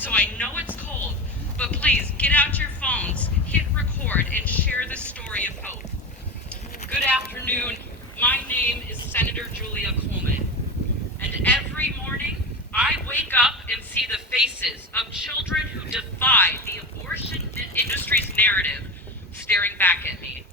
so I know it's cold, but please get out your phones, hit record, and share this story of hope. Good afternoon. My name is Senator Julia Coleman, and every morning I wake up and see the faces of children who defy the abortion industry's narrative staring back at me.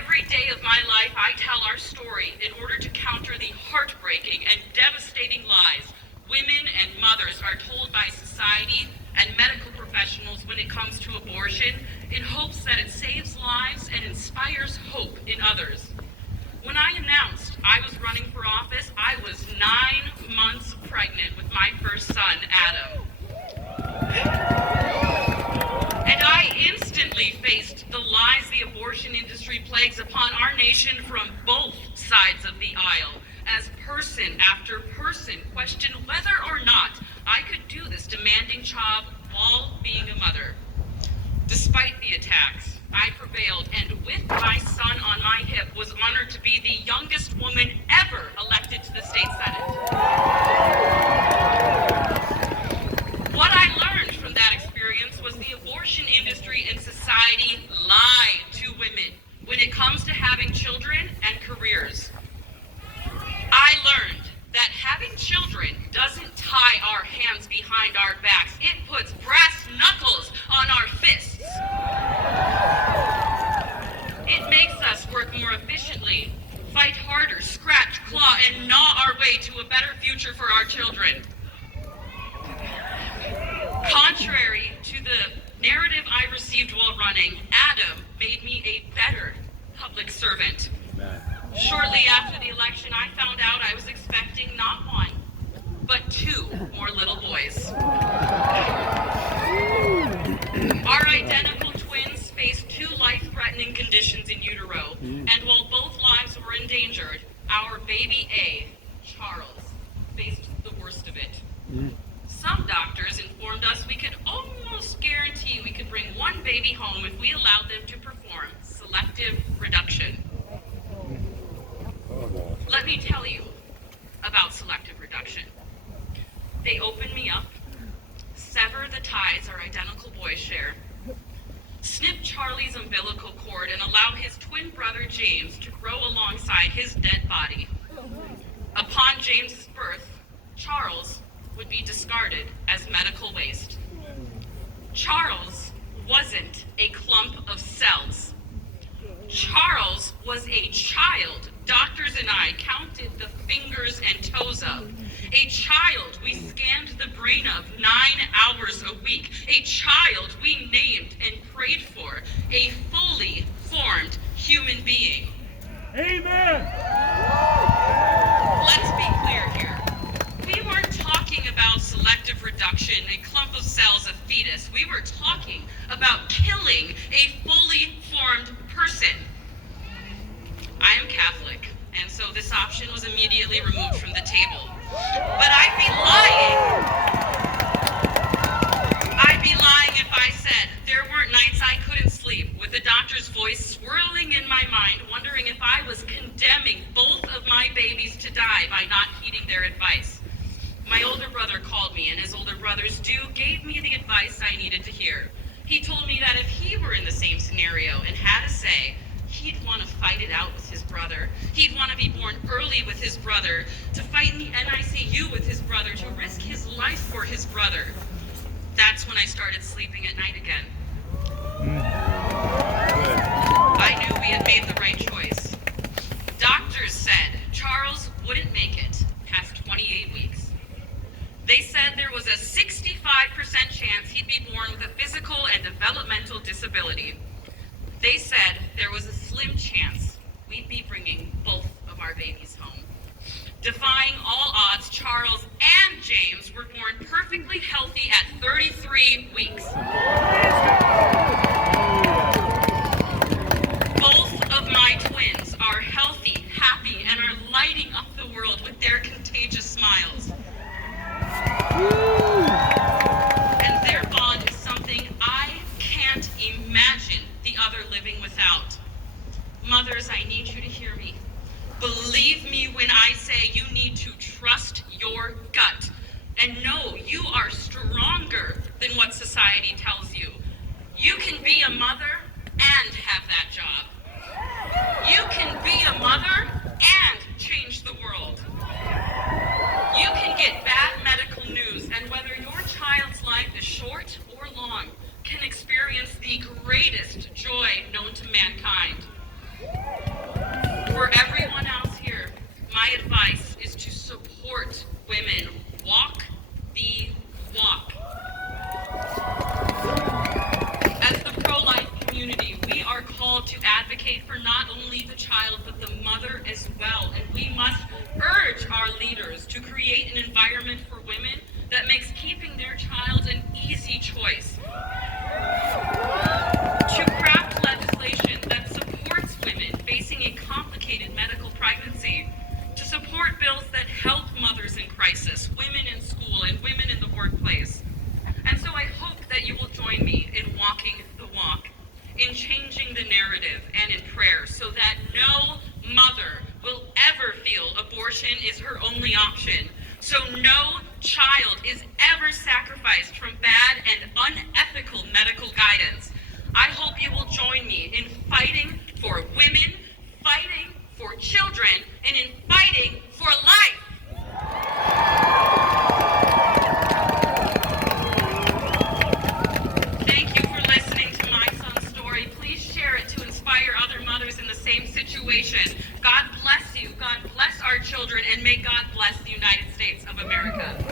Every day of my life, I tell our story in order to counter the heartbreaking and devastating lies women and mothers are told by society and medical professionals when it comes to abortion, in hopes that it saves lives and inspires hope in others. When I announced I was running for office, I was 9 months pregnant with my first son, Adam. And I instantly faced the lies the abortion industry plagues upon our nation from both sides of the aisle, as person after person questioned whether or not I could do this demanding job while being a mother. Despite the attacks, I prevailed, and with my son on my hip, was honored to be the youngest woman ever elected to the state senate. What I learned from that experience was the abortion industry and society lie to women when it comes to having children and careers. I learned that having children doesn't tie our hands behind our backs. It puts brass knuckles on our fists. It makes us work more efficiently, fight harder, scratch, claw, and gnaw our way to a better future for our children. Contrary to the narrative I received while running, Adam made me a better public servant. Shortly after the election, I found out I was expecting not one, but 2 more little boys. Our identical twins faced 2 life-threatening conditions in utero, and while both lives were endangered, our baby A, Charles, faced the worst of it. Some doctors informed us we could almost guarantee we could bring one baby home if we allowed them to perform selective reduction. Let me tell you about selective reduction. They open me up, sever the ties our identical boys share, snip Charlie's umbilical cord, and allow his twin brother James to grow alongside his dead body. Upon James's birth, Charles would be discarded as medical waste. Charles wasn't a clump of cells. Charles was a child doctors and I counted the fingers and toes of. A child we scanned the brain of 9 hours a week. A child we named and prayed for. A fully formed human being. Amen! Let's be clear here. We weren't talking about selective reduction, a clump of cells, a fetus. We were talking about killing a fully formed person. I am Catholic, and so this option was immediately removed from the table. But I'd be lying if I said there weren't nights I couldn't sleep, with the doctor's voice swirling in my mind, wondering if I was condemning both of my babies to die by not heeding their advice. My older brother called me, and as older brothers do, gave me the advice I needed to hear. He told me that if he were in the same scenario and had a say, he'd want to fight it out with his brother. He'd want to be born early with his brother, to fight in the NICU with his brother, to risk his life for his brother. That's when I started sleeping at night again. I knew we had made the right choice. Doctors said Charles wouldn't make it past 28 weeks. They said there was a 65% chance he'd be born with a physical and developmental disability. They said there was a slim chance we'd be bringing both of our babies home. Defying all odds, Charles and James were born perfectly healthy at 33 weeks. Both of my twins are healthy, happy, and are lighting up the world with their contagious smiles. And their bond is something I can't imagine the other living without. Mothers, I need you to hear me. Believe me when I say you need to trust your gut and know you are stronger than join me in walking the walk, in changing the narrative and in prayer so that no mother will ever feel abortion is her only option, so no child is ever sacrificed from bad and unethical medical guidance. I hope you will join me in fighting for women, fighting for children, and in fighting for life. Thank you for listening to my son's story. Please share it to inspire other mothers in the same situation. God bless you. God bless our children, and may God bless the United States of America.